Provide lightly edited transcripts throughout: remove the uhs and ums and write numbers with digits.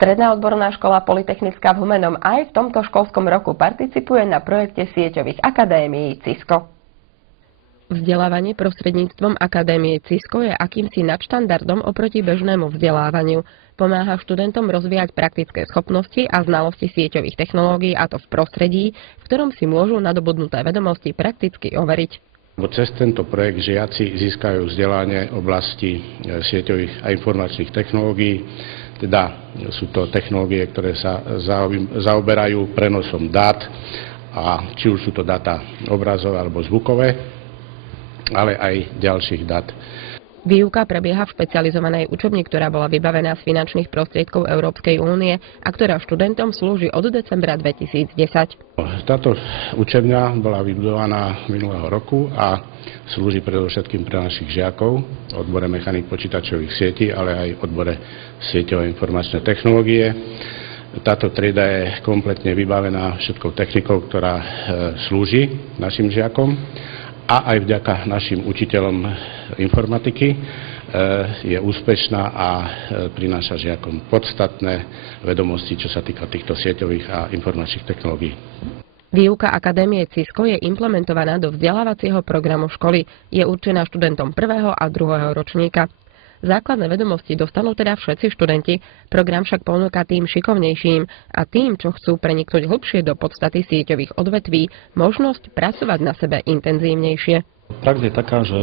Stredná odborná škola Polytechnická v Humennom aj v tomto školskom roku participuje na projekte sieťových akadémií CISCO. Vzdelávanie prostredníctvom Akadémie CISCO je akýmsi nadštandardom oproti bežnému vzdelávaniu. Pomáha študentom rozvíjať praktické schopnosti a znalosti sieťových technológií, a to v prostredí, v ktorom si môžu nadobudnuté vedomosti prakticky overiť. Cez tento projekt žiaci získajú vzdelanie v oblasti sieťových a informačných technológií. Teda sú to technológie, ktoré sa zaoberajú prenosom dát, a či už sú to dáta obrazové alebo zvukové, ale aj ďalších dát. Výuka prebieha v špecializovanej učebni, ktorá bola vybavená z finančných prostriedkov Európskej únie a ktorá študentom slúži od decembra 2010. Táto učebňa bola vybudovaná minulého roku a slúži predovšetkým pre našich žiakov v odbore mechanik počítačových sietí, ale aj v odbore sieťové informačné technológie. Táto trieda je kompletne vybavená všetkou technikou, ktorá slúži našim žiakom. A aj vďaka našim učiteľom informatiky je úspešná a prináša žiakom podstatné vedomosti, čo sa týka týchto sieťových a informačných technológií. Výuka Akadémie CISCO je implementovaná do vzdelávacieho programu školy. Je určená študentom 1. a 2. ročníka. Základné vedomosti dostanú teda všetci študenti, program však ponúka tým šikovnejším a tým, čo chcú preniknúť hlbšie do podstaty sieťových odvetví, možnosť pracovať na sebe intenzívnejšie. Prax je taká, že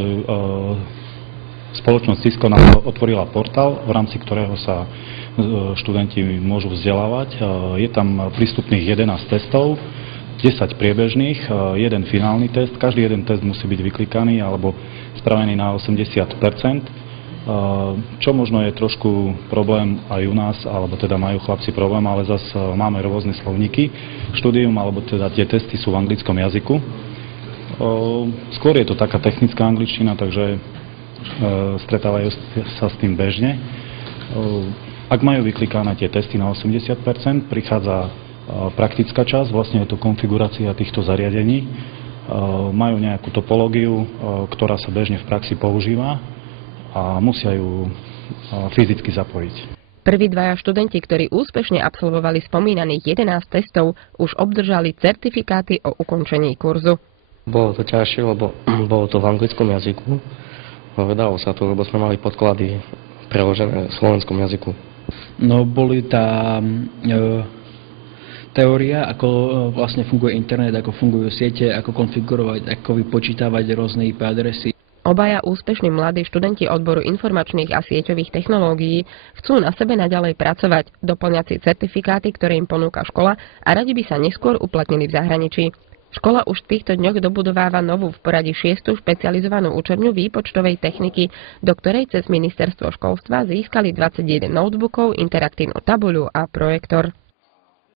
spoločnosť CISCO nám otvorila portál, v rámci ktorého sa študenti môžu vzdelávať. Je tam prístupných 11 testov, 10 priebežných, jeden finálny test. Každý jeden test musí byť vyklikaný alebo spravený na 80%. Čo možno je trošku problém aj u nás, alebo teda majú chlapci problém, ale zase máme rôzne slovníky. Štúdium, alebo teda tie testy sú v anglickom jazyku. Skôr je to taká technická angličtina, takže stretávajú sa s tým bežne. Ak majú vyklikané tie testy na 80%, prichádza praktická časť, vlastne je to konfigurácia týchto zariadení. Majú nejakú topológiu, ktorá sa bežne v praxi používa, a musia ju fyzicky zapojiť. Prví dvaja študenti, ktorí úspešne absolvovali spomínaných 11 testov, už obdržali certifikáty o ukončení kurzu. Bolo to ťažšie, lebo bolo to v anglickom jazyku. Vedalo sa to, lebo sme mali podklady preložené v slovenskom jazyku. No, boli tá teória, ako vlastne funguje internet, ako fungujú siete, ako konfigurovať, ako vypočítavať rôzne IP adresy. Obaja úspešní mladí študenti odboru informačných a sieťových technológií chcú na sebe naďalej pracovať, doplňať si certifikáty, ktoré im ponúka škola, a radi by sa neskôr uplatnili v zahraničí. Škola už v týchto dňoch dobudováva novú v poradí 6. špecializovanú učebňu výpočtovej techniky, do ktorej cez ministerstvo školstva získali 21 notebookov, interaktívnu tabuľu a projektor.